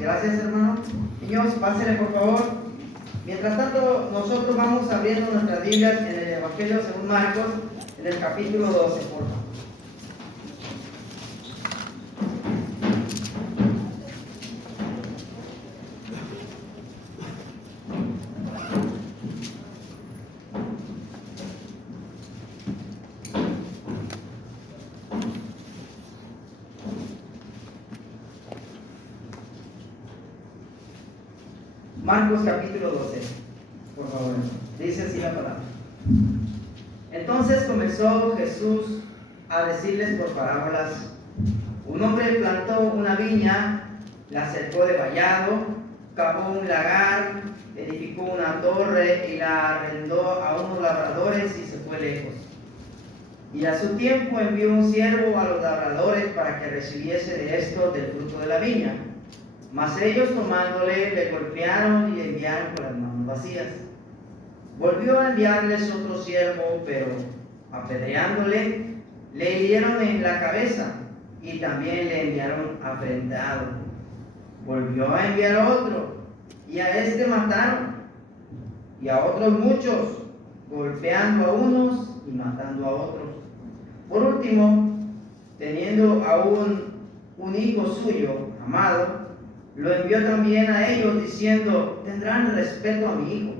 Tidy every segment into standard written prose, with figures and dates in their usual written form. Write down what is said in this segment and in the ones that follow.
Gracias, hermano. Niños, pásenle por favor. Mientras tanto, nosotros vamos abriendo nuestras Biblias en el Evangelio según Marcos, en el capítulo 12, por favor. Marcos capítulo 12, por favor. Dice así la palabra. Entonces comenzó Jesús a decirles por parábolas: un hombre plantó una viña, la cercó de vallado, cavó un lagar, edificó una torre y la arrendó a unos labradores y se fue lejos. Y a su tiempo envió un siervo a los labradores para que recibiese de esto del fruto de la viña. Mas ellos, tomándole, le golpearon y le enviaron con las manos vacías. Volvió a enviarles otro siervo, pero apedreándole, le hirieron en la cabeza y también le enviaron afrentado. Volvió a enviar otro, y a este mataron, y a otros muchos, golpeando a unos y matando a otros. Por último, teniendo aún un hijo suyo, amado, lo envió también a ellos, diciendo: tendrán respeto a mi hijo.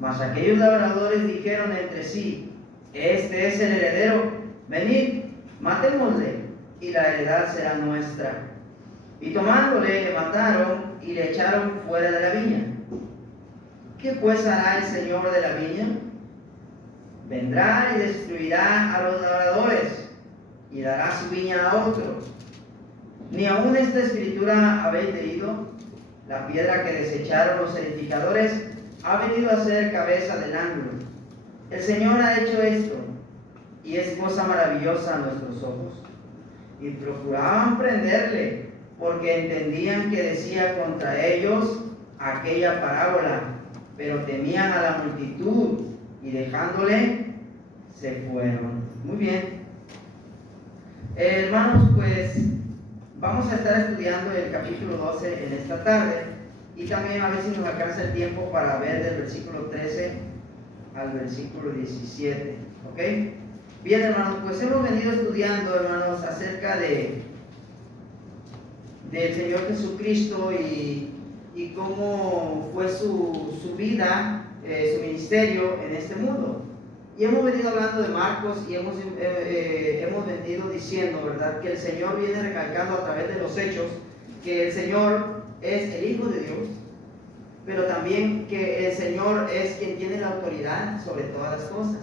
Mas aquellos labradores dijeron entre sí: este es el heredero, venid, matémosle, y la heredad será nuestra. Y tomándole, le mataron y le echaron fuera de la viña. ¿Qué pues hará el señor de la viña? Vendrá y destruirá a los labradores y dará su viña a otro. Ni aun esta escritura habéis leído: la piedra que desecharon los edificadores ha venido a ser cabeza del ángulo. El Señor ha hecho esto, y es cosa maravillosa a nuestros ojos. Y procuraban prenderle, porque entendían que decía contra ellos aquella parábola, pero temían a la multitud, y dejándole, se fueron. Muy bien. Hermanos, pues vamos a estar estudiando el capítulo 12 en esta tarde, y también a ver si nos alcanza el tiempo para ver del versículo 13 al versículo 17. ¿Ok? Bien, hermanos, pues hemos venido estudiando, hermanos, acerca del Señor Jesucristo y cómo fue su vida, su ministerio en este mundo. Y hemos venido hablando de Marcos y hemos venido diciendo, ¿verdad?, que el Señor viene recalcando a través de los hechos que el Señor es el Hijo de Dios, pero también que el Señor es quien tiene la autoridad sobre todas las cosas,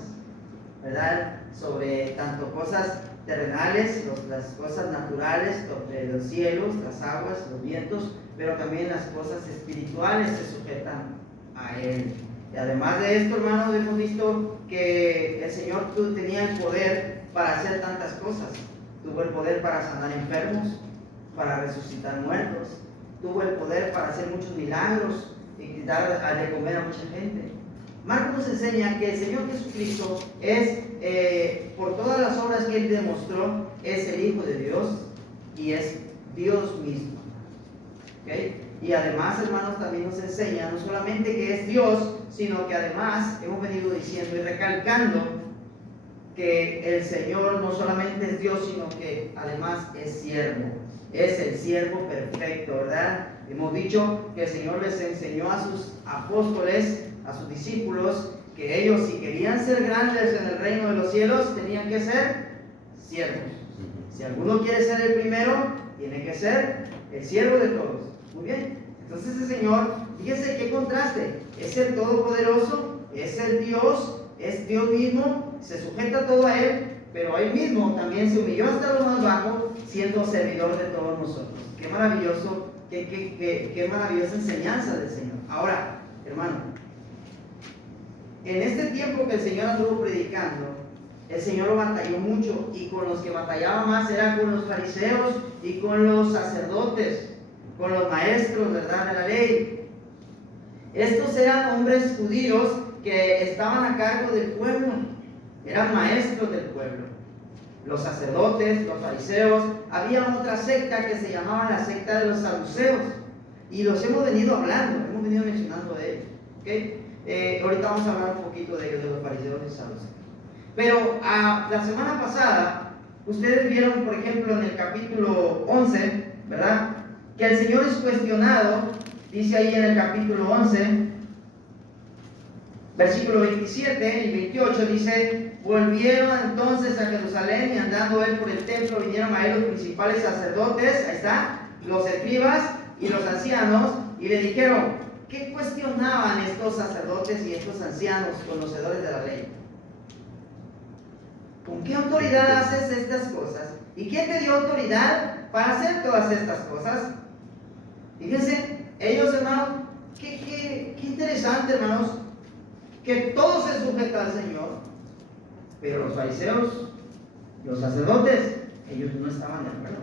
¿verdad? Sobre tanto cosas terrenales, las cosas naturales, los cielos, las aguas, los vientos, pero también las cosas espirituales se sujetan a Él. Y además de esto, hermanos, hemos visto que el Señor tenía el poder para hacer tantas cosas. Tuvo el poder para sanar enfermos, para resucitar muertos, tuvo el poder para hacer muchos milagros y dar de comer a mucha gente. Marcos nos enseña que el Señor Jesucristo es, por todas las obras que Él demostró, es el Hijo de Dios y es Dios mismo. ¿Okay? Y además, hermanos, también nos enseña no solamente que es Dios, sino que además hemos venido diciendo y recalcando que el Señor no solamente es Dios, sino que además es siervo. Es el siervo perfecto, ¿verdad? Hemos dicho que el Señor les enseñó a sus apóstoles, a sus discípulos, que ellos, si querían ser grandes en el reino de los cielos, tenían que ser siervos. Si alguno quiere ser el primero, tiene que ser el siervo de todos. Muy bien. Entonces el Señor, fíjense qué contraste. Es el Todopoderoso, es el Dios, es Dios mismo, se sujeta todo a Él, pero Él mismo también se humilló hasta lo más bajo, siendo servidor de todos nosotros. Qué maravilloso, qué maravillosa enseñanza del Señor. Ahora, hermano, en este tiempo que el Señor anduvo predicando, el Señor batalló mucho, y con los que batallaba más era con los fariseos y con los sacerdotes, con los maestros, ¿verdad?, de la ley. Estos eran hombres judíos que estaban a cargo del pueblo, eran maestros del pueblo. Los sacerdotes, los fariseos, había otra secta que se llamaba la secta de los saduceos. y los hemos venido hablando, hemos venido mencionando de ellos. ¿Okay? Ahorita vamos a hablar un poquito de ellos, de los fariseos y saduceos. Pero la semana pasada, ustedes vieron, por ejemplo, en el capítulo 11, ¿verdad? Que el Señor es cuestionado, dice ahí en el capítulo 11, versículo 27 y 28, dice: volvieron entonces a Jerusalén, y andando él por el templo, vinieron a él los principales sacerdotes, ahí está, los escribas y los ancianos, y le dijeron: ¿qué cuestionaban estos sacerdotes y estos ancianos conocedores de la ley? ¿Con qué autoridad haces estas cosas? ¿Y quién te dio autoridad para hacer todas estas cosas? Fíjense, ellos, hermanos, qué interesante, hermanos, que todo se sujeta al Señor, pero los fariseos, los sacerdotes, ellos no estaban de acuerdo.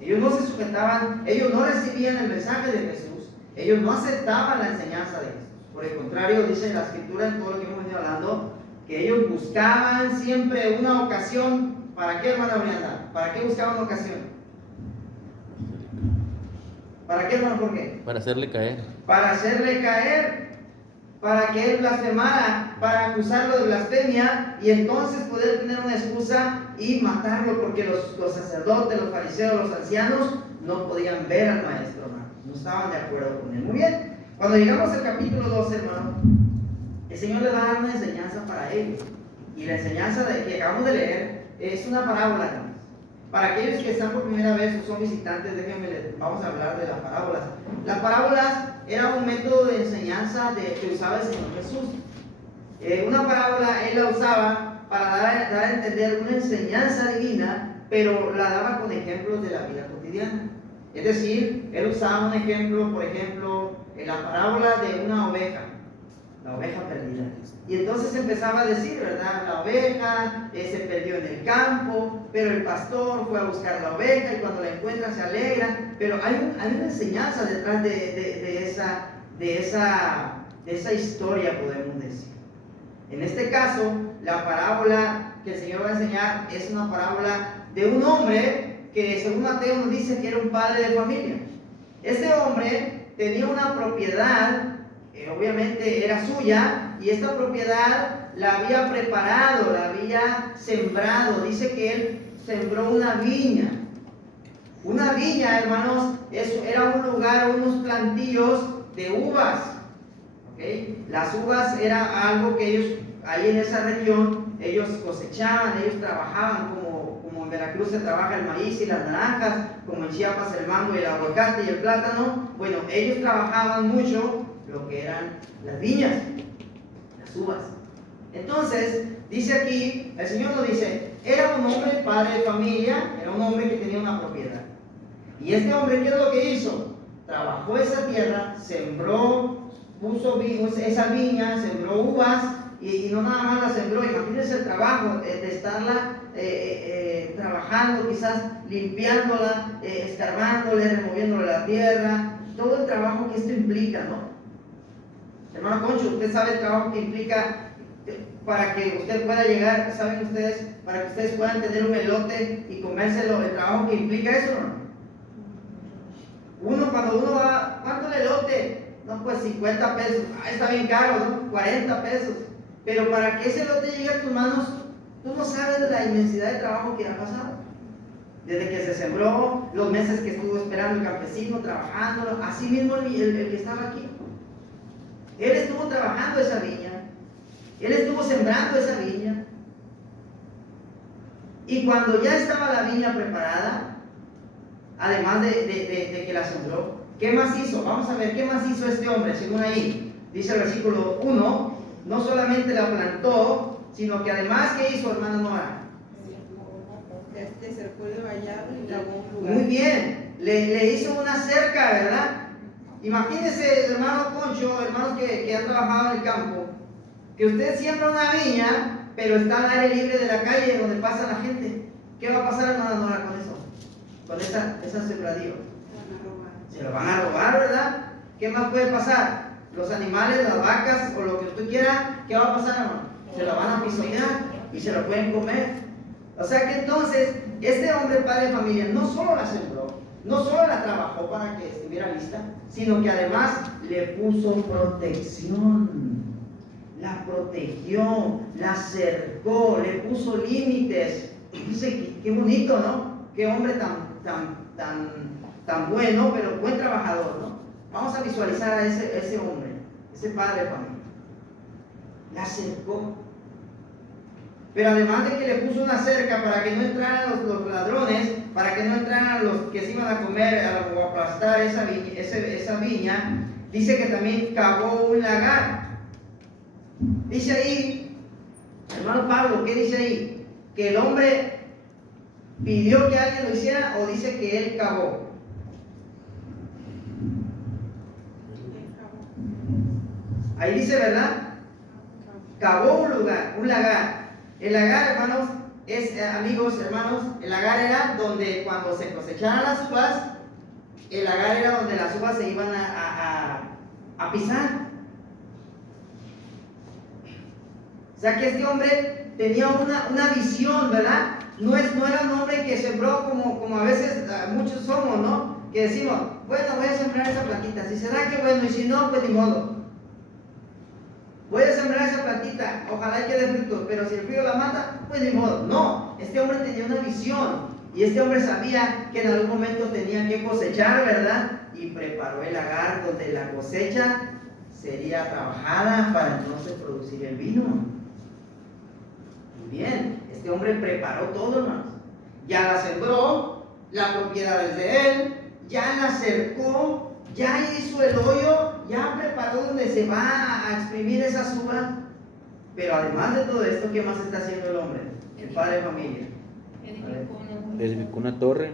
Ellos no se sujetaban, ellos no recibían el mensaje de Jesús, ellos no aceptaban la enseñanza de Jesús. Por el contrario, dice la Escritura, en todo lo que hemos venido hablando, que ellos buscaban siempre una ocasión. ¿Para qué, hermana Brianda? ¿Para qué buscaban ocasión? ¿Para qué, hermano Jorge? Para hacerle caer. Para hacerle caer, para que él blasfemara, para acusarlo de blasfemia y entonces poder tener una excusa y matarlo, porque los sacerdotes, los fariseos, los ancianos no podían ver al maestro, hermano, no estaban de acuerdo con él. Muy bien, cuando llegamos al capítulo 12, hermano, el Señor le va a dar una enseñanza para ellos, y la enseñanza que acabamos de leer es una parábola, hermanos. Para aquellos que están por primera vez o son visitantes, vamos a hablar de las parábolas. Las parábolas era un método de enseñanza que usaba el Señor Jesús. Una parábola él la usaba para dar a entender una enseñanza divina, pero la daba con ejemplos de la vida cotidiana. Es decir, él usaba un ejemplo, por ejemplo, en la parábola de una oveja, la oveja perdida. Y entonces empezaba a decir, ¿verdad? La oveja se perdió en el campo, pero el pastor fue a buscar la oveja y cuando la encuentra se alegra. Pero hay una enseñanza detrás de esa historia, podemos decir. En este caso, la parábola que el Señor va a enseñar es una parábola de un hombre que, según Mateo, nos dice que era un padre de familia. Este hombre tenía una propiedad, obviamente era suya, y esta propiedad la había preparado, la había sembrado. Dice que él sembró una viña. Una viña, hermanos, eso era un lugar, unos plantillos de uvas. ¿Okay? Las uvas era algo que ellos, ahí en esa región, ellos cosechaban, ellos trabajaban, como en Veracruz se trabaja el maíz y las naranjas, como en Chiapas el mango y el aguacate y el plátano. Bueno, ellos trabajaban mucho lo que eran las viñas, las uvas. Entonces, dice aquí, el Señor nos dice, era un hombre padre de familia, era un hombre que tenía una propiedad. Y este hombre, ¿qué es lo que hizo? Trabajó esa tierra, sembró, puso esa viña, sembró uvas, y no nada más la sembró. Imagínense el trabajo de estarla trabajando, quizás limpiándola, escarbándole, removiéndole la tierra, todo el trabajo que esto implica, ¿no? Hermano Concho, usted sabe el trabajo que implica para que usted pueda llegar, ¿saben ustedes? Para que ustedes puedan tener un elote y comérselo, el trabajo que implica eso, ¿no? Cuando uno va, ¿cuánto el elote? No, pues 50 pesos, está bien caro, ¿no? 40 pesos. Pero para que ese elote llegue a tus manos, tú no sabes de la inmensidad de trabajo que ha pasado. Desde que se sembró, los meses que estuvo esperando el campesino, trabajando, así mismo el que estaba aquí. Él estuvo trabajando esa viña, él estuvo sembrando esa viña, y cuando ya estaba la viña preparada, además de que la sembró, ¿qué más hizo? Vamos a ver, ¿qué más hizo este hombre? Según ahí, dice el versículo 1, no solamente la plantó, sino que además, ¿qué hizo, hermana Nora? Cercó el vallado y lavó un lugar. Muy bien, le hizo una cerca, ¿verdad? Imagínense, hermano Concho, hermanos que han trabajado en el campo, que usted siembra una viña, pero está al aire libre de la calle donde pasa la gente. ¿Qué va a pasar, hermana Nora, con eso? Con esa sembradío. Se lo van a robar, ¿verdad? ¿Qué más puede pasar? Los animales, las vacas o lo que usted quiera, ¿qué va a pasar, hermano? Se lo van a pisotear y se lo pueden comer. O sea que entonces, este hombre padre de familia no solo la sembró, no solo la trabajó para que estuviera lista, sino que además le puso protección. La protegió, la cercó, le puso límites. Dice, qué bonito, ¿no? Qué hombre tan bueno, pero buen trabajador, ¿no? Vamos a visualizar a ese hombre, ese padre de familia. La cercó. Pero además de que le puso una cerca para que no entraran los ladrones, para que no entraran los que se iban a comer o a aplastar esa viña, dice que también cavó un lagar. Dice ahí, hermano Pablo, ¿qué dice ahí? ¿Que el hombre pidió que alguien lo hiciera o dice que él cavó? Ahí dice, ¿verdad? Cavó un lagar. El lagar, hermanos, amigos, hermanos, el lagar era donde cuando se cosecharan las uvas, el lagar era donde las uvas se iban a pisar. O sea que este hombre tenía una visión, ¿verdad? No era un hombre que sembró como a veces muchos somos, ¿no? Que decimos, bueno, voy a sembrar esa plantita, si será que bueno, y si no, pues ni modo. Voy a sembrar esa plantita, ojalá que dé frutos, pero si el frío la mata, pues ni modo. No, este hombre tenía una visión y este hombre sabía que en algún momento tenía que cosechar, ¿verdad? Y preparó el lagar donde la cosecha sería trabajada para entonces producir el vino. Muy bien, este hombre preparó todo, hermanos. Ya la sembró, la propiedad es de él, ya la cercó, ya hizo el hoyo, ya preparó donde se va a exprimir esa uvas. Pero además de todo esto, ¿qué más está haciendo el hombre? El padre de familia. Edificó una torre.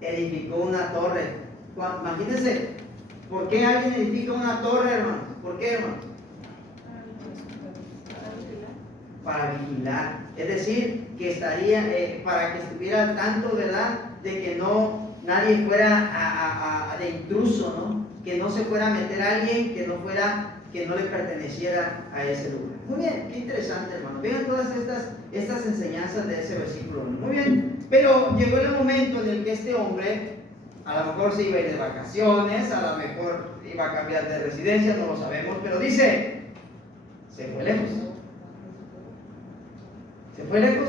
Edificó una torre. Imagínense, ¿por qué alguien edifica una torre, hermanos? ¿Por qué, hermanos? Para vigilar. Es decir, que estaría, para que estuviera al tanto, ¿verdad? De que no nadie fuera de intruso, ¿no? Que no se fuera a meter a alguien que no le perteneciera a ese lugar. Muy bien, qué interesante, hermano. Vean todas estas enseñanzas de ese versículo. Muy bien, pero llegó el momento en el que este hombre a lo mejor se iba a ir de vacaciones, a lo mejor iba a cambiar de residencia, no lo sabemos, pero dice, se fue lejos. Se fue lejos,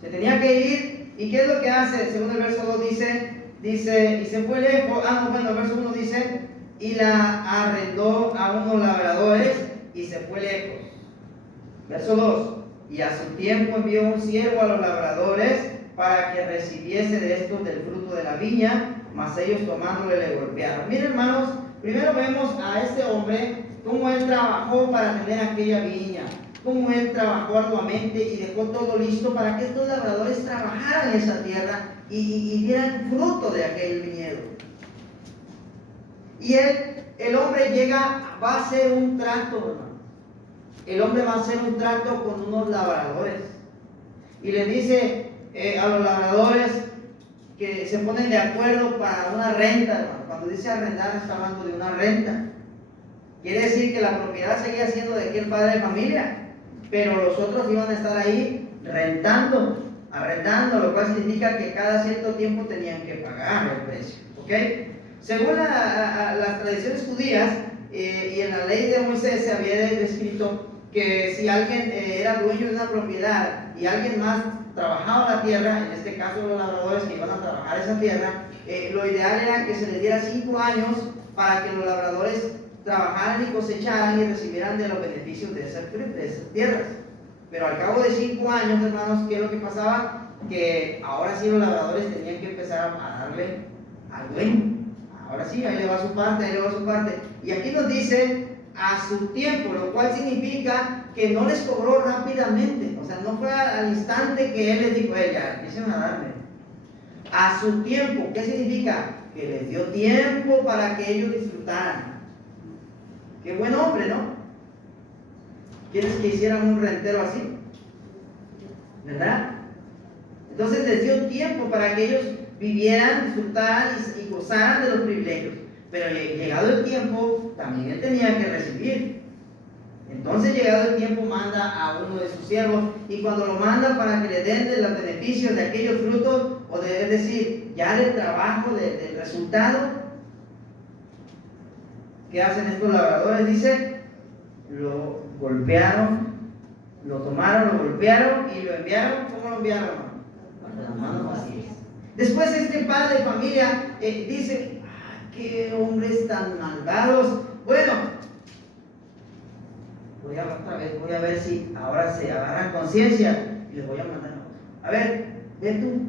se tenía que ir. ¿Y qué es lo que hace? Según el verso 2 dice, y se fue lejos. El verso 1 dice, y la arrendó a unos labradores y se fue lejos. Verso 2, y a su tiempo envió un siervo a los labradores para que recibiese de estos del fruto de la viña, mas ellos tomándole le golpearon. Miren, hermanos, primero vemos a este hombre, cómo él trabajó para tener aquella viña, cómo él trabajó arduamente y dejó todo listo para que estos labradores trabajaran en esa tierra y dieran fruto de aquel viñedo. Y el hombre va a hacer un trato, hermano. El hombre va a hacer un trato con unos labradores y le dice a los labradores que se ponen de acuerdo para una renta, hermano. Cuando dice arrendar, está hablando de una renta. Quiere decir que la propiedad seguía siendo de aquel padre de familia, pero los otros iban a estar ahí arrendando, lo cual significa que cada cierto tiempo tenían que pagar el precio. ¿Ok? Según las tradiciones judías y en la ley de Moisés se había descrito que si alguien era dueño de una propiedad y alguien más trabajaba la tierra, en este caso los labradores que iban a trabajar esa tierra, lo ideal era que se les diera 5 años para que los labradores trabajaran y cosecharan y recibieran de los beneficios de esas tierras. Pero al cabo de 5 años, hermanos, ¿qué es lo que pasaba? Que ahora sí los labradores tenían que empezar a darle al dueño. Ahora sí, ahí le va su parte, Y aquí nos dice a su tiempo, lo cual significa que no les cobró rápidamente. O sea, no fue al instante que él les dijo, ya, empiecen a darme. A su tiempo, ¿qué significa? Que les dio tiempo para que ellos disfrutaran. Qué buen hombre, ¿no? ¿Quieres que hicieran un rentero así? ¿Verdad? Entonces les dio tiempo para que ellos vivieran, disfrutaran y gozaran de los privilegios. Pero llegado el tiempo, también él tenía que recibir. Entonces, llegado el tiempo, manda a uno de sus siervos, y cuando lo manda para que le den de los beneficios de aquellos frutos, es decir, ya del trabajo, del resultado, ¿qué hacen estos labradores? Dice, lo golpearon, lo tomaron, lo golpearon y lo enviaron. ¿Cómo lo enviaron? Con las manos vacías. Después este padre de familia dice, qué hombres tan malvados. Bueno, voy a ver si ahora se agarran conciencia y les voy a mandar a otro. A ver, ve tú,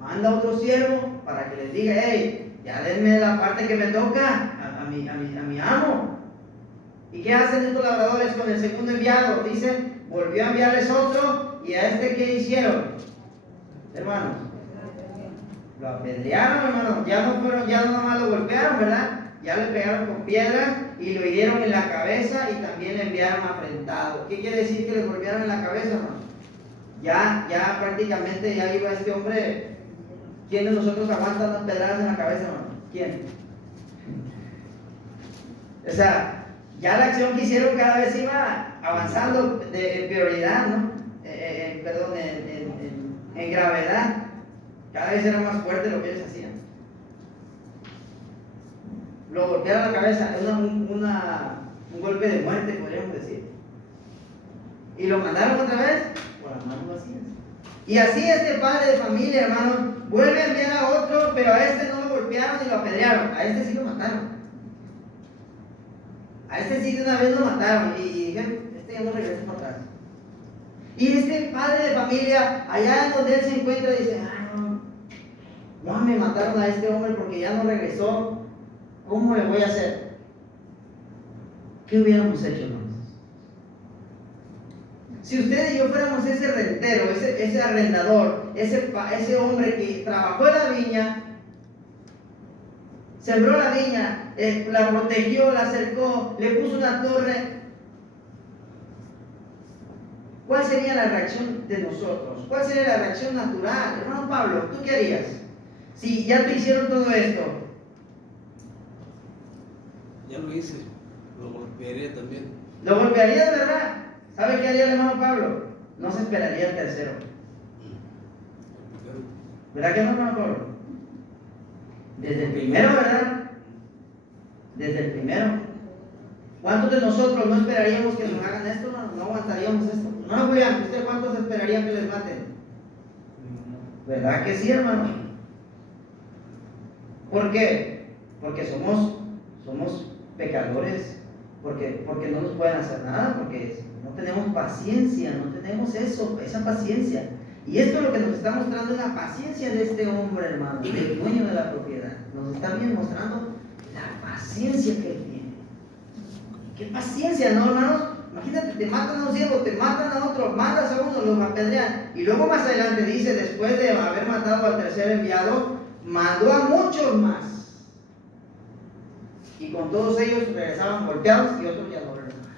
manda otro siervo para que les diga, hey, ya denme la parte que me toca a mi amo. ¿Y qué hacen estos labradores con el segundo enviado? Dice, volvió a enviarles otro, y a este ¿qué hicieron? Hermanos, lo apedrearon, hermanos. Ya no nomás lo golpearon, ¿verdad? Ya le pegaron con piedras y lo hirieron en la cabeza y también le enviaron afrentado. ¿Qué quiere decir que le golpearon en la cabeza, hermano? Ya prácticamente ya iba este hombre. ¿Quién de nosotros aguanta unas pedradas en la cabeza, hermano? ¿Quién? O sea, ya la acción que hicieron cada vez iba avanzando en prioridad, ¿no? En gravedad. Cada vez era más fuerte lo que ellos hacían. Lo golpearon la cabeza, un golpe de muerte, podríamos decir. Y lo mandaron otra vez por las manos vacías. Y así este padre de familia, hermano, vuelve a enviar a otro, pero a este no lo golpearon ni lo apedrearon, a este sí lo mataron. A este sí de una vez lo mataron y dijeron, este ya no regresa para atrás. Y este padre de familia, allá en donde él se encuentra, dice, no me mataron a este hombre porque ya no regresó. ¿Cómo le voy a hacer? ¿Qué hubiéramos hecho, hermanos? Si usted y yo fuéramos ese rentero, ese arrendador, ese hombre que trabajó en la viña, sembró la viña, la protegió, la cercó, le puso una torre, ¿cuál sería la reacción de nosotros? ¿Cuál sería la reacción natural? Hermano Pablo, ¿tú qué harías? Si ya te hicieron todo esto. Ya lo hice, lo golpearía también. Lo golpearía, ¿verdad? ¿Sabe qué haría el hermano Pablo? No se esperaría el tercero. ¿Verdad que no, hermano Pablo? Desde el primero, ¿verdad? Desde el primero. ¿Cuántos de nosotros no esperaríamos que nos hagan esto? No aguantaríamos esto. No, Julián, ¿usted cuántos esperarían que les maten? ¿Verdad que sí, hermano? ¿Por qué? Porque somos pecadores, porque no nos pueden hacer nada, porque no tenemos paciencia, no tenemos esa paciencia. Y esto es lo que nos está mostrando, la paciencia de este hombre, hermano, del dueño de la propiedad. Nos está bien mostrando la paciencia que él tiene. ¿Qué paciencia, no, hermanos? Imagínate, te matan a un siervo, te matan a otro, matas a uno, los apedrean. Y luego más adelante dice, después de haber matado al tercer enviado, mandó a muchos más. Y con todos ellos regresaban golpeados y otros ya no regresaban.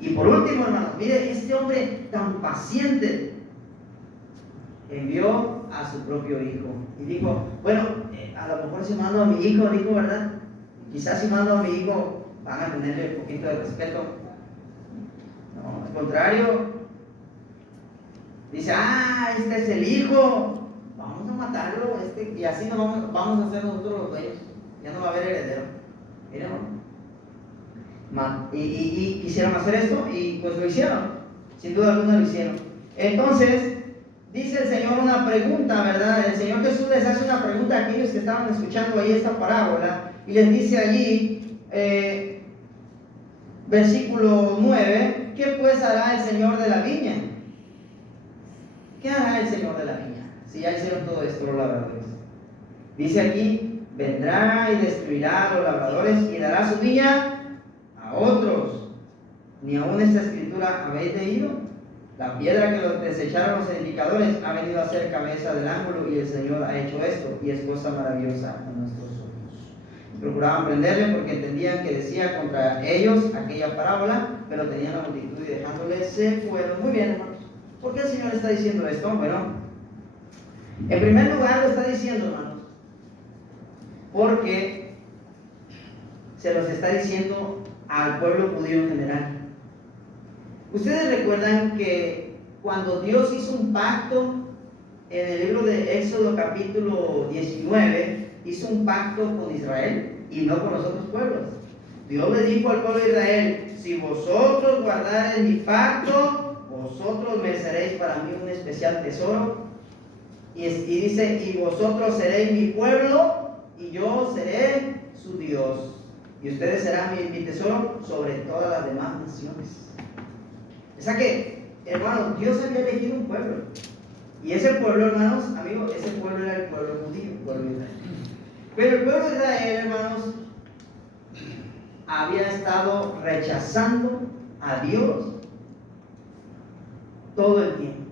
Y por último, hermanos, mire, este hombre tan paciente envió a su propio hijo. Y dijo, bueno, a lo mejor si mando a mi hijo, dijo, ¿verdad? Quizás si mando a mi hijo van a tenerle un poquito de respeto. No, al contrario. Dice, este es el hijo, vamos a matarlo, y así nos vamos a hacer nosotros los dueños. Ya no va a haber heredero. Y quisieron hacer esto y pues lo hicieron, sin duda alguna lo hicieron. Entonces dice el Señor una pregunta, ¿verdad? El Señor Jesús les hace una pregunta a aquellos que estaban escuchando ahí esta parábola y les dice allí, versículo 9, ¿qué pues hará el Señor de la viña? ¿Qué hará el Señor de la viña? Si ya hicieron todo esto los labradores. Dice aquí, vendrá y destruirá a los labradores y dará su viña a otros. Ni aún esta escritura habéis leído. La piedra que los desecharon los edificadores ha venido a ser cabeza del ángulo y el Señor ha hecho esto y es cosa maravillosa a nuestros ojos. Procuraban prenderle porque entendían que decía contra ellos aquella parábola, pero tenían la multitud y dejándole se fueron. Muy bien, hermanos. ¿Por qué el Señor está diciendo esto? Bueno, en primer lugar lo está diciendo, hermanos, porque se los está diciendo al pueblo judío en general. Ustedes recuerdan que cuando Dios hizo un pacto en el libro de Éxodo capítulo 19 hizo un pacto con Israel y no con los otros pueblos. Dios le dijo al pueblo de Israel: si vosotros guardareis mi pacto, vosotros me seréis para mí un especial tesoro. Y dice: y vosotros seréis mi pueblo y yo seré su Dios. Y ustedes serán mi tesoro sobre todas las demás naciones. O sea que, hermanos, Dios había elegido un pueblo. Y ese pueblo, hermanos, amigos, ese pueblo era el pueblo judío, el pueblo de Israel. Pero el pueblo de Israel, hermanos, había estado rechazando a Dios todo el tiempo.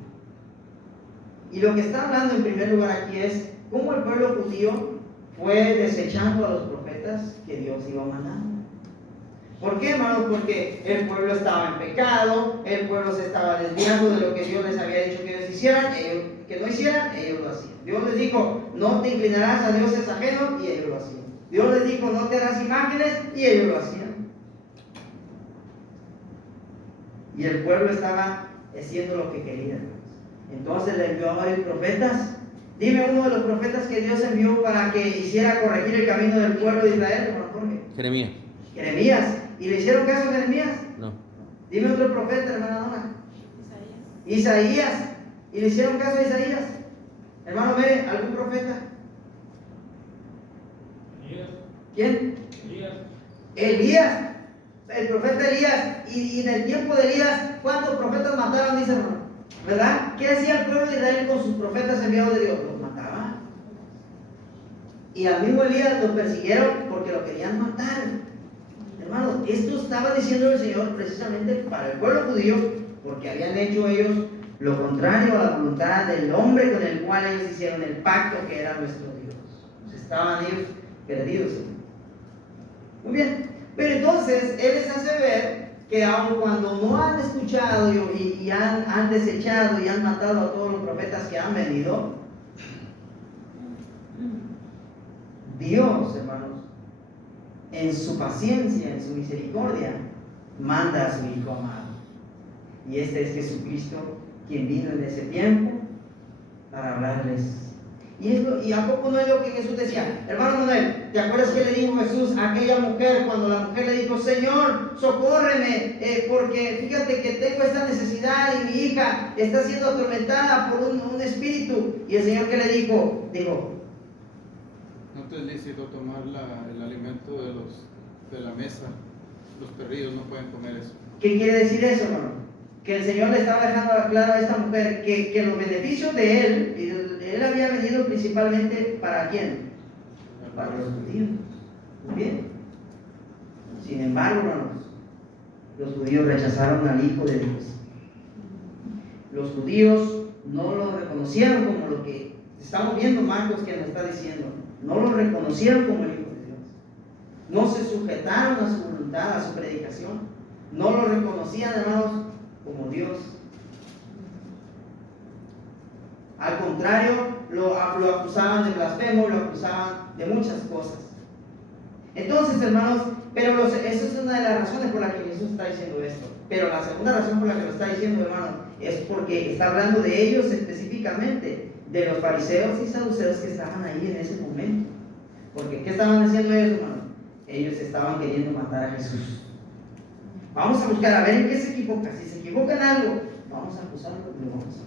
Y lo que está hablando en primer lugar aquí es cómo el pueblo judío fue desechando a los profetas que Dios iba mandando. ¿Por qué, hermanos? Porque el pueblo estaba en pecado, el pueblo se estaba desviando de lo que Dios les había dicho que ellos hicieran, que no hicieran, ellos lo hacían. Dios les dijo: no te inclinarás a dioses ajenos, y ellos lo hacían. Dios les dijo: no te harás imágenes, y ellos lo hacían. Y el pueblo estaba haciendo lo que quería. Entonces le envió a varios profetas. Dime uno de los profetas que Dios envió para que hiciera corregir el camino del pueblo de Israel, hermano Jorge. Jeremías. ¿Y le hicieron caso a Jeremías? No. Dime otro profeta, hermana Dona. Isaías. ¿Y le hicieron caso a Isaías? Hermano, ve, ¿algún profeta? ¿Quién? Elías. El profeta Elías. Y en el tiempo de Elías, ¿cuántos profetas mataron? Dice, hermano, ¿verdad? ¿Qué hacía el pueblo de Israel con sus profetas enviados de Dios? Los mataba. Y al mismo Elías lo persiguieron porque lo querían matar. Hermano, esto estaba diciendo el Señor precisamente para el pueblo judío, porque habían hecho ellos lo contrario a la voluntad del hombre con el cual ellos hicieron el pacto, que era nuestro Dios. Estaban ellos perdidos. Muy bien, pero entonces Él les hace ver que aun cuando no han escuchado y han desechado y han matado a todos los profetas que han venido, Dios, hermanos, en su paciencia, en su misericordia, manda a su Hijo amado. Y este es Jesucristo, quien vino en ese tiempo para hablarles. Y a poco no es lo que Jesús decía. Hermano Manuel, ¿te acuerdas que le dijo Jesús a aquella mujer cuando la mujer le dijo: Señor, socórreme, porque fíjate que tengo esta necesidad y mi hija está siendo atormentada por un espíritu? Y el Señor, ¿qué le dijo? Dijo: no te es lícito tomar el alimento de la mesa. Los perrillos no pueden comer eso. ¿Qué quiere decir eso, hermano? Que el Señor le estaba dejando claro a esta mujer que los beneficios de Él había venido principalmente ¿para quién? Para los judíos. Muy bien. Sin embargo, hermanos, los judíos rechazaron al Hijo de Dios. Los judíos no lo reconocieron como lo que estamos viendo Marcos que nos está diciendo. No lo reconocieron como el Hijo de Dios. No se sujetaron a su voluntad, a su predicación. No lo reconocían, hermanos, como Dios. Al contrario, lo acusaban de blasfemo, lo acusaban de muchas cosas. Entonces, hermanos, pero esa es una de las razones por las que Jesús está diciendo esto. Pero la segunda razón por la que lo está diciendo, hermano, es porque está hablando de ellos específicamente, de los fariseos y saduceos que estaban ahí en ese momento. Porque ¿qué estaban haciendo ellos, hermano? Ellos estaban queriendo matar a Jesús. Vamos a buscar a ver en qué se equivoca. Si se equivoca en algo, vamos a acusarlo y lo vamos a matar.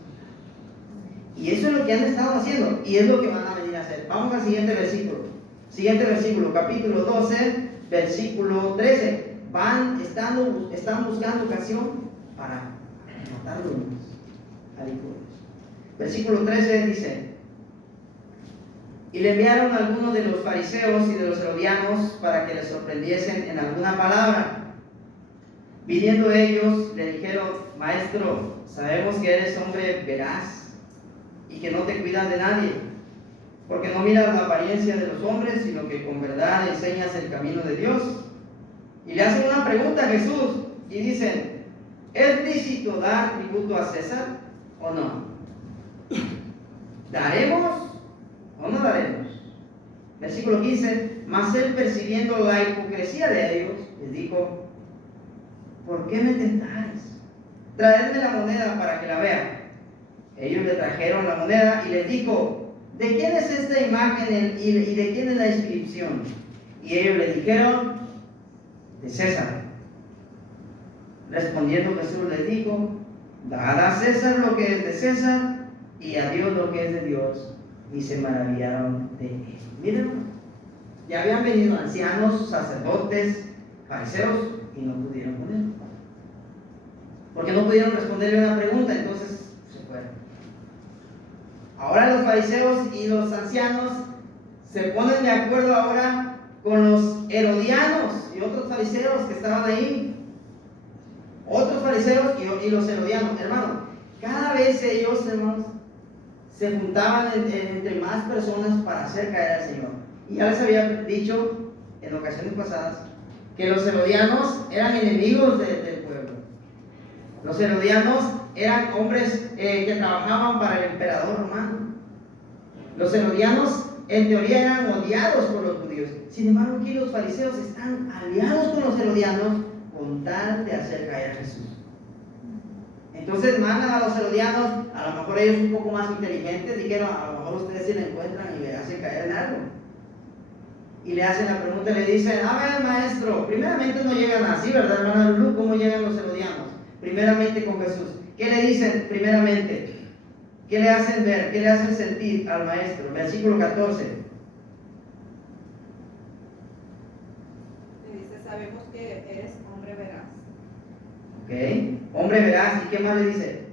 Y eso es lo que han estado haciendo y es lo que van a venir a hacer. Vamos al siguiente versículo. Siguiente versículo, capítulo 12, versículo 13. Están buscando ocasión para matarlo al Hijo de Dios. Versículo 13 dice: y le enviaron a algunos de los fariseos y de los herodianos para que les sorprendiesen en alguna palabra. Viniendo ellos, le dijeron: Maestro, sabemos que eres hombre veraz y que no te cuidas de nadie, porque no miras la apariencia de los hombres, sino que con verdad enseñas el camino de Dios. Y le hacen una pregunta a Jesús y dicen: ¿es lícito dar tributo a César o no? ¿Daremos o no daremos? Versículo 15: mas él, percibiendo la hipocresía de ellos, les dijo: ¿por qué me tentáis? Traedme la moneda para que la vea. Ellos le trajeron la moneda y les dijo: ¿de quién es esta imagen y de quién es la inscripción? Y ellos le dijeron: de César. Respondiendo Jesús les dijo: dad a César lo que es de César y a Dios lo que es de Dios. Y se maravillaron de él. Miren, ya habían venido ancianos, sacerdotes, fariseos y no pudieron con él, porque no pudieron responderle una pregunta. Entonces se fueron. Ahora los fariseos y los ancianos se ponen de acuerdo ahora con los herodianos y otros fariseos que estaban ahí. Otros fariseos y los herodianos. Hermano, cada vez ellos, hermanos, se juntaban entre más personas para hacer caer al Señor. Y ya les había dicho en ocasiones pasadas que los herodianos eran enemigos del pueblo. Los herodianos eran hombres que trabajaban para el emperador romano. Los herodianos en teoría eran odiados por los judíos. Sin embargo, aquí los fariseos están aliados con los herodianos con tal de hacer caer a Jesús. Entonces mandan a los herodianos, a lo mejor ellos un poco más inteligentes, dijeron: a lo mejor ustedes se le encuentran y le hacen caer en algo. Y le hacen la pregunta y le dicen: a ver, maestro, primeramente no llegan así, ¿verdad, hermana Lulú? ¿Cómo llegan los herodianos? Primeramente con Jesús. ¿Qué le dicen primeramente? ¿Qué le hacen ver? ¿Qué le hacen sentir al maestro? Versículo 14. Le dice: sabemos que eres hombre veraz. Ok, hombre veraz. ¿Y qué más le dice?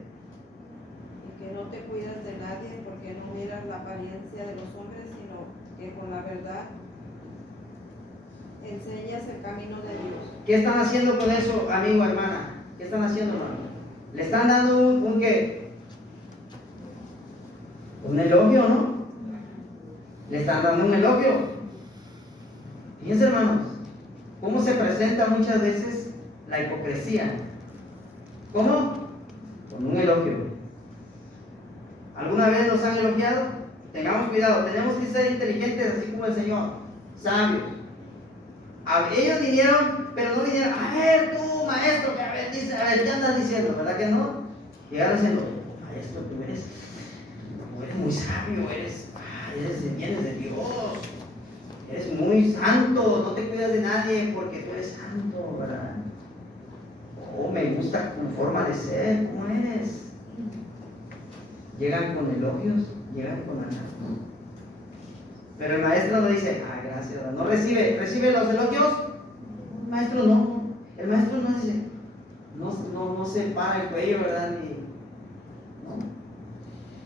Y que no te cuidas de nadie porque no miras la apariencia de los hombres, sino que con la verdad enseñas el camino de Dios. ¿Qué están haciendo con eso, amigo, hermana? ¿Qué están haciendo, hermano? Le están dando un ¿qué? Un elogio, ¿no? Le están dando un elogio. Fíjense, hermanos, cómo se presenta muchas veces la hipocresía. ¿Cómo? Con un elogio. ¿Alguna vez nos han elogiado? Tengamos cuidado, tenemos que ser inteligentes así como el Señor, sabios. Ellos vinieron, pero no vinieron: a ver tú, maestro, que a ver, dice, a ver, ¿qué andas diciendo? ¿Verdad que no? Llegaron diciendo: maestro, tú eres muy sabio, vienes de Dios, eres muy santo, no te cuidas de nadie porque tú eres santo, ¿verdad? Oh, me gusta tu forma de ser, ¿cómo eres? Llegan con elogios, llegan con halagos. Pero el maestro no dice: ah, gracias, no recibe los elogios. El maestro no. El maestro no dice, no se para el cuello, ¿verdad? No.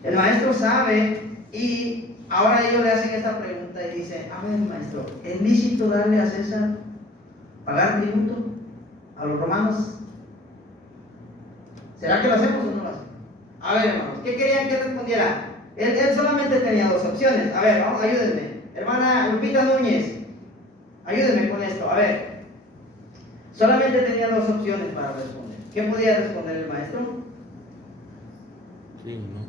El maestro sabe, y ahora ellos le hacen esta pregunta y dicen: a ver, maestro, ¿es lícito darle a César pagar tributo a los romanos? ¿Será que lo hacemos o no lo hacemos? A ver, hermanos, ¿qué querían que respondiera? Él solamente tenía dos opciones. A ver, vamos, ayúdenme. Hermana Lupita Núñez, ayúdenme con esto. A ver, solamente tenía dos opciones para responder. ¿Qué podía responder el maestro? Sí, ¿no?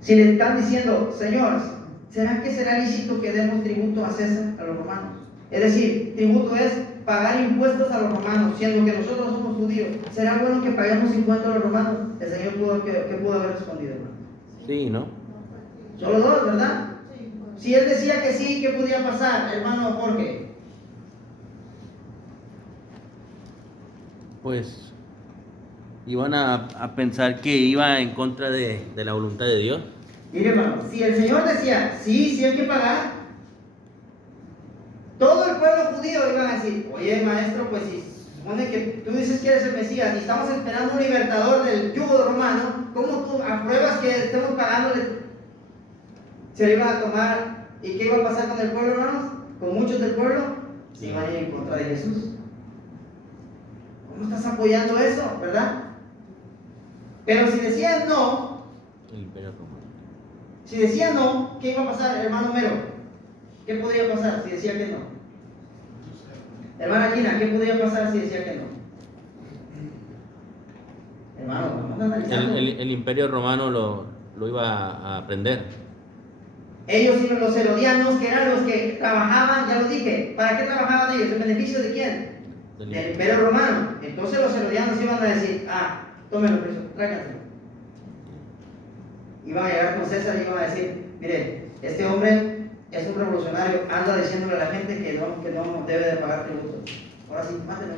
Si le están diciendo: Señor, ¿será que será lícito que demos tributo a César, a los romanos? Es decir, tributo es pagar impuestos a los romanos, siendo que nosotros somos judíos. ¿Será bueno que paguemos impuestos a los romanos? El Señor ¿qué pudo haber respondido, hermano? Sí, ¿no? Solo dos, ¿verdad? Si él decía que sí, ¿qué podía pasar, hermano Jorge? Pues iban a pensar que iba en contra de la voluntad de Dios. Mire, hermano, si el Señor decía sí hay que pagar, todo el pueblo judío iba a decir: oye, maestro, pues si se supone que tú dices que eres el Mesías y estamos esperando un libertador del yugo romano, ¿cómo tú apruebas que estemos pagándole? Se lo iban a tomar. ¿Y qué iba a pasar con el pueblo, hermanos? Con muchos del pueblo se iban a ir en contra de Jesús. ¿Cómo estás apoyando eso, verdad? Pero si decían no, El imperio romano. si decían no, ¿qué iba a pasar, hermano Mero? ¿Qué podría pasar si decía que no? Hermana Gina, ¿qué podría pasar si decía que no? Hermano, vamos a analizarlo. El imperio romano lo iba a prender. Ellos y los herodianos, que eran los que trabajaban, ya lo dije, ¿para qué trabajaban ellos? ¿En beneficio de quién? Del imperio romano. Entonces los herodianos iban a decir: ah, tómenlo preso, tráiganselo. Iban a llegar con César y iban a decir, mire, este hombre es un revolucionario, anda diciéndole a la gente que no debe de pagar tributo. Ahora sí, mátenlo.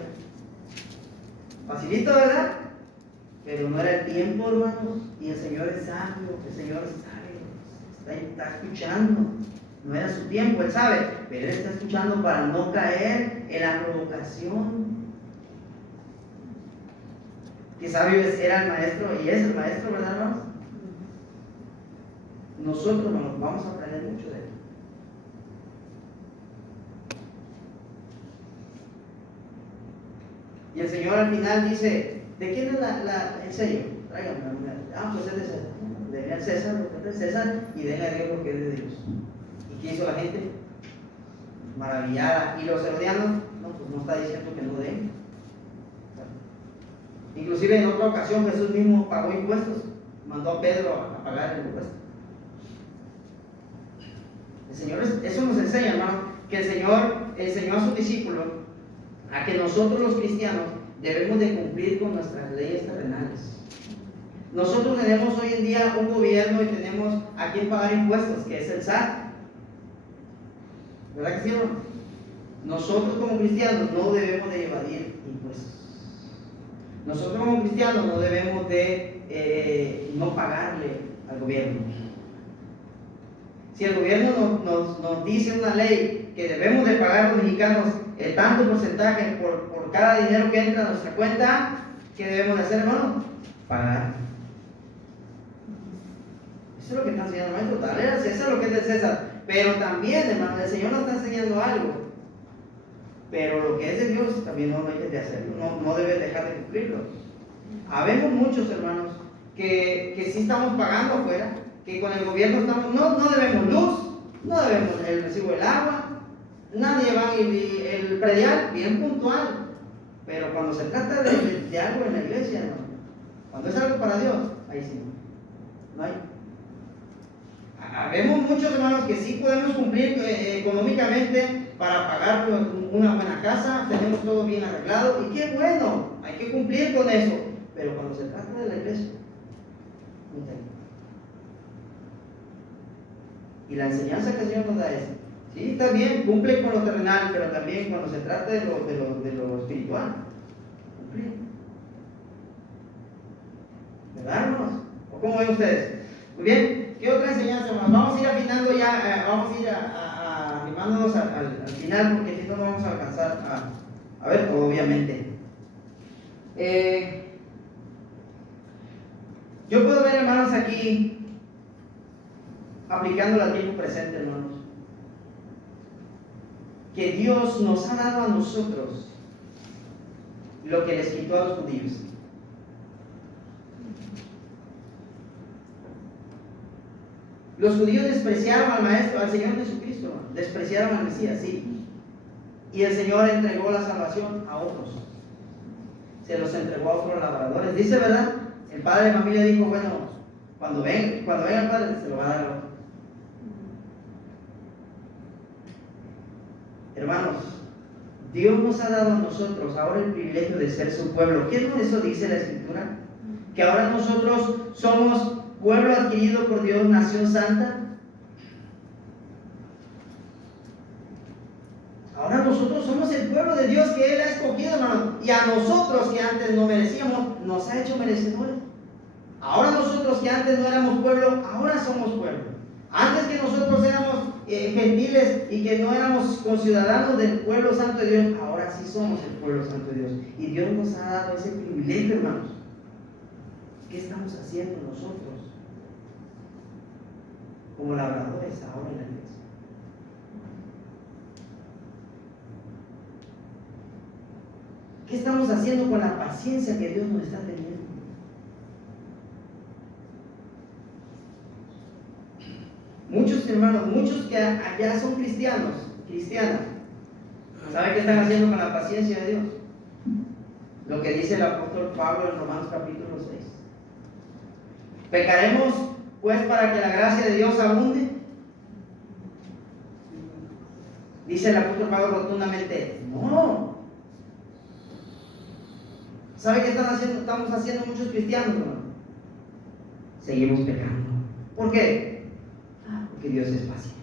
Facilito, ¿verdad? Pero no era el tiempo, hermanos. Y el Señor es sabio, está escuchando. No era su tiempo, Él sabe, pero Él está escuchando para no caer en la provocación. Que sabio era el maestro y es el maestro, ¿verdad, hermanos? Nosotros, hermanos, vamos a aprender mucho de Él. Y el Señor al final dice, ¿de quién es el sello? Tráigame la moneda. Pues es de César. Denle al César lo que es de César y denle a Dios lo que es de Dios. ¿Y qué hizo la gente? Maravillada. ¿Y los herodianos? No, pues no está diciendo que no den. Inclusive en otra ocasión Jesús mismo pagó impuestos. Mandó a Pedro a pagar el impuesto. El Señor, eso nos enseña, hermano, que el Señor enseñó a sus discípulos a que nosotros los cristianos debemos de cumplir con nuestras leyes terrenales. Nosotros tenemos hoy en día un gobierno y tenemos a quien pagar impuestos, que es el SAT. ¿Verdad que sí, hermano? Nosotros como cristianos no debemos de evadir impuestos. Nosotros como cristianos no debemos de no pagarle al gobierno. Si el gobierno nos dice una ley que debemos de pagar los mexicanos tanto porcentaje por cada dinero que entra a nuestra cuenta, ¿qué debemos de hacer, hermano? Pagar. Eso es lo que está enseñando el maestro. Tal vez eso es lo que es de César. Pero también, hermano, el Señor nos está enseñando algo. Pero lo que es de Dios también no hay que hacerlo. No debes dejar de cumplirlo. Habemos muchos, hermanos, que sí estamos pagando afuera, que con el gobierno estamos, no debemos luz, no debemos el recibo del agua, nadie va el predial, bien puntual. Pero cuando se trata de algo en la iglesia, hermano, cuando es algo para Dios, ahí sí no hay. Habemos muchos, hermanos, que sí podemos cumplir económicamente para pagar una buena casa, tenemos todo bien arreglado, y qué bueno, hay que cumplir con eso. Pero cuando se trata de la iglesia, no tengo. Y la enseñanza que el Señor nos da es, sí, está bien, cumple con lo terrenal, pero también cuando se trata de lo espiritual, cumplir. ¿Verdad, hermanos? ¿O cómo ven ustedes? Muy bien, ¿qué otra enseñanza, hermanos? Vamos a ir afinando ya, vamos a ir animándonos al final, porque si no vamos a alcanzar a ver todo, obviamente. Yo puedo ver, hermanos, aquí aplicando al tiempo presente, hermanos, que Dios nos ha dado a nosotros lo que les quitó a los judíos. Los judíos despreciaron al Maestro, al Señor Jesucristo, hermano. Despreciaron al Mesías, sí. Y el Señor entregó la salvación a otros. Se los entregó a otros labradores. Dice, ¿verdad? El padre de familia dijo, bueno, cuando venga el padre, se lo va a dar a otro. Hermanos, Dios nos ha dado a nosotros ahora el privilegio de ser su pueblo. ¿Qué no eso dice la Escritura? Que ahora nosotros somos pueblo adquirido por Dios, nación santa. Ahora nosotros somos el pueblo de Dios que Él ha escogido, hermano. Y a nosotros que antes no merecíamos, nos ha hecho merecedores. Ahora nosotros que antes no éramos pueblo, ahora somos pueblo. Antes que nosotros éramos gentiles y que no éramos conciudadanos del pueblo santo de Dios, ahora sí somos el pueblo santo de Dios. Y Dios nos ha dado ese privilegio, hermanos. ¿Qué estamos haciendo nosotros como labradores ahora en la iglesia? ¿Qué estamos haciendo con la paciencia que Dios nos está teniendo? Muchos hermanos, muchos que allá son cristianas, ¿saben qué están haciendo con la paciencia de Dios? Lo que dice el apóstol Pablo en Romanos capítulo 6. ¿Pecaremos pues para que la gracia de Dios abunde? Dice el apóstol Pablo rotundamente, no. ¿Sabe qué estamos haciendo muchos cristianos, hermano? Seguimos pecando. ¿Por qué? Porque Dios es paciente.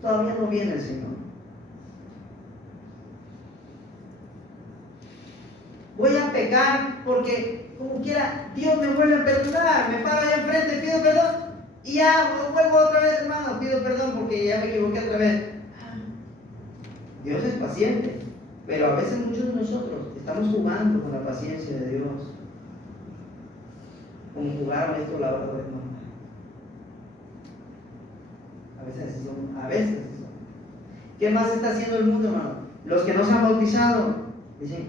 Todavía no viene el Señor. Voy a pecar porque, como quiera, Dios me vuelve a perdonar. Me paro allá enfrente, pido perdón y ya vuelvo otra vez, hermano. Pido perdón porque ya me equivoqué otra vez. Dios es paciente, pero a veces muchos de nosotros estamos jugando con la paciencia de Dios, como jugaron estos labradores, hermano. A veces así son, a veces así son. ¿Qué más está haciendo el mundo, hermano? Los que no se han bautizado dicen,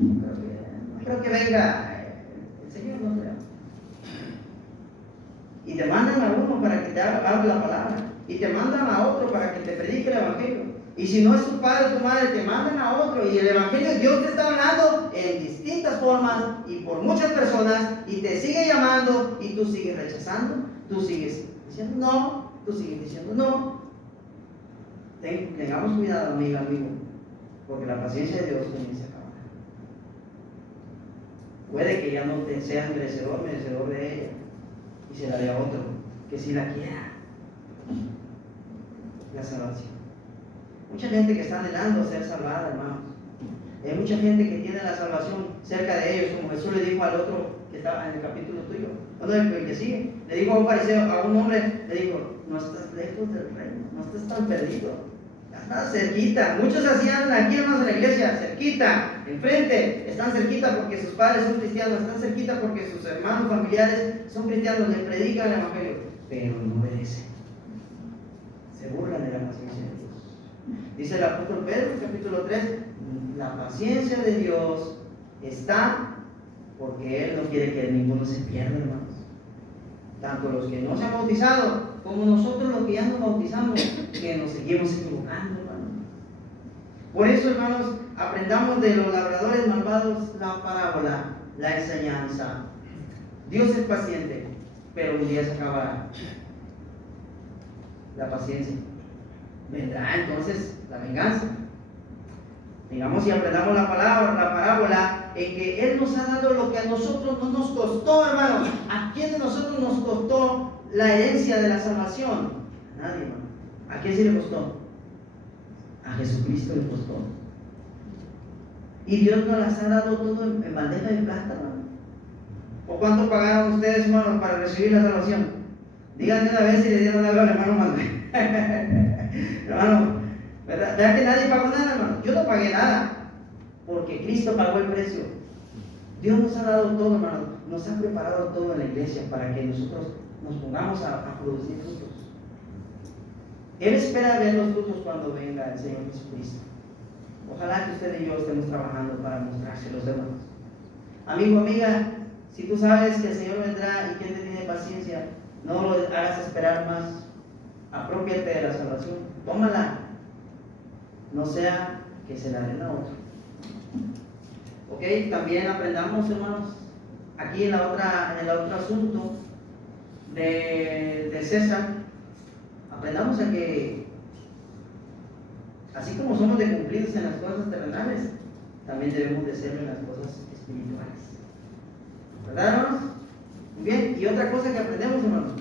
no creo que venga el Señor, no creo. Y te mandan a uno para que te hable la palabra, y te mandan a otro para que te predique el evangelio. Y si no es tu padre o tu madre, te mandan a otro, y el evangelio Dios te está hablando en distintas formas y por muchas personas, y te sigue llamando, y tú sigues rechazando, tú sigues diciendo no, tú sigues diciendo no. Tengamos cuidado, amigo, porque la paciencia de Dios comienza a acabar. Puede que ya no te seas merecedor de ella, y se la dé a otro que si la quiera, la salvación. Mucha gente que está anhelando ser salvada, hermanos. Hay mucha gente que tiene la salvación cerca de ellos, como Jesús le dijo al otro que estaba en el capítulo tuyo, el que sigue, le dijo a un fariseo, a un hombre, le dijo, no estás lejos del reino, no estás tan perdido, estás cerquita. Muchos hacían aquí, hermanos, en la iglesia, cerquita, enfrente, están cerquita porque sus padres son cristianos, están cerquita porque sus hermanos familiares son cristianos, les predican el evangelio, pero no obedecen, se burlan de la paciencia de Dios. Dice el apóstol Pedro en capítulo 3, la paciencia de Dios está porque Él no quiere que ninguno se pierda, hermanos. Tanto los que no se han bautizado como nosotros los que ya nos bautizamos, que nos seguimos equivocando, hermanos. Por eso, hermanos, aprendamos de los labradores malvados la parábola, la enseñanza. Dios es paciente, pero un día se acabará la paciencia. Vendrá entonces la venganza. Digamos, y aprendamos la parábola en que Él nos ha dado lo que a nosotros no nos costó, hermano. ¿A quién de nosotros nos costó la herencia de la salvación? A nadie, hermano. ¿A quién sí le costó? A Jesucristo le costó. Y Dios nos las ha dado todo en bandeja de plata, hermano. ¿O cuánto pagaron ustedes, hermano, para recibir la salvación? Díganme una vez si le dieron algo al hermano Manuel. Hermano, ¿verdad que nadie pagó nada, hermano? Yo no pagué nada, porque Cristo pagó el precio. Dios nos ha dado todo, hermano. Nos ha preparado todo en la iglesia para que nosotros nos pongamos a producir frutos. Él espera ver los frutos cuando venga el Señor Jesucristo. Ojalá que usted y yo estemos trabajando para mostrarse a los demás. Amigo, amiga, si tú sabes que el Señor vendrá y que Él te tiene paciencia, no lo hagas esperar más. Apropiate de la salvación, tómala, no sea que se la den a otro. Ok, también aprendamos, hermanos, aquí en el otro asunto de César, aprendamos a que así como somos de cumplidos en las cosas terrenales, también debemos de serlo en las cosas espirituales. ¿Verdad, hermanos? Muy bien, y otra cosa que aprendemos, hermanos,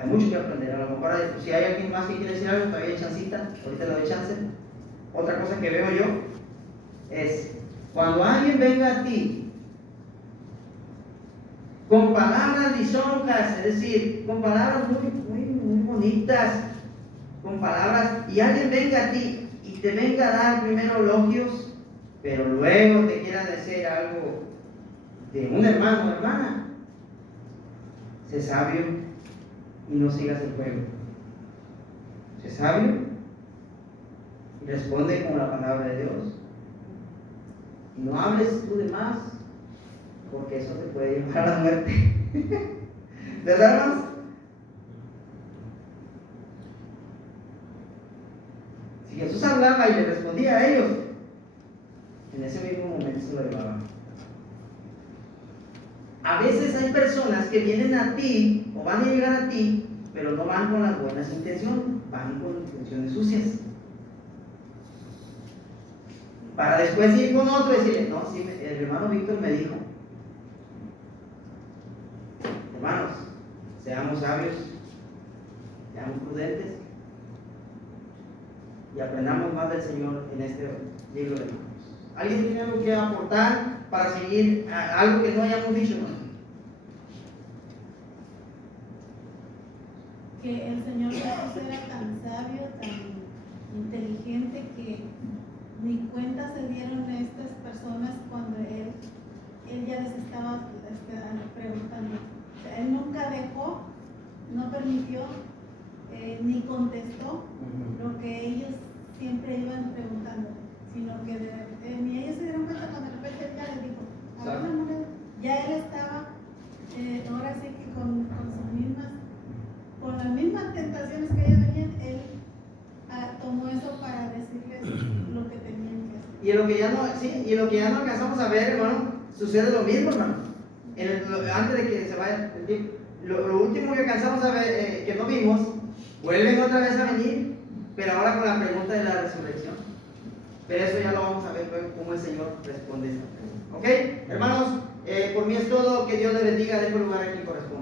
hay mucho que aprender. A lo mejor si hay alguien más que quiere decir algo, todavía hay chancita, ahorita le doy chance. Otra cosa que veo yo es cuando alguien venga a ti con palabras lisonjas, es decir, con palabras muy bonitas, con palabras, y alguien venga a ti y te venga a dar primero elogios, pero luego te quiera decir algo de un hermano o hermana, sé sabio y no sigas el juego. Sé sabio y responde con la palabra de Dios. Y no hables tú de más, porque eso te puede llevar a la muerte. ¿Verdad, hermanos? Si Jesús hablaba y le respondía a ellos, en ese mismo momento se lo llevaban. A veces hay personas que vienen a ti o van a llegar a ti, pero no van con las buenas intenciones, van con intenciones sucias. Para después ir con otro y decirle, no, sí, el hermano Víctor me dijo. sabios, seamos prudentes y aprendamos más del Señor en este libro de Marcos. ¿Alguien tiene algo que aportar para seguir algo que no hayamos dicho, hermano? Que el Señor Jesús era tan sabio, tan inteligente, que ni cuenta se dieron estas personas cuando él ya les estaba preguntando. O sea, él nunca dejó, no permitió, ni contestó lo que ellos siempre iban preguntando, sino que ni ellos se dieron cuenta cuando de repente él ya les dijo, a ver la moneda. Ya él estaba, ahora sí que con las mismas tentaciones que ellos venían, él tomó eso para decirles lo que tenían que hacer. Y en lo que ya no alcanzamos a ver, hermano, sucede lo mismo, hermano. Antes de que se vaya el tiempo, lo último que alcanzamos a ver, que no vimos, vuelven otra vez a venir, pero ahora con la pregunta de la resurrección. Pero eso ya lo vamos a ver luego, cómo el Señor responde esta pregunta. ¿Ok? Hermanos, por mí es todo. Que Dios les bendiga. Dejo lugar aquí corresponde.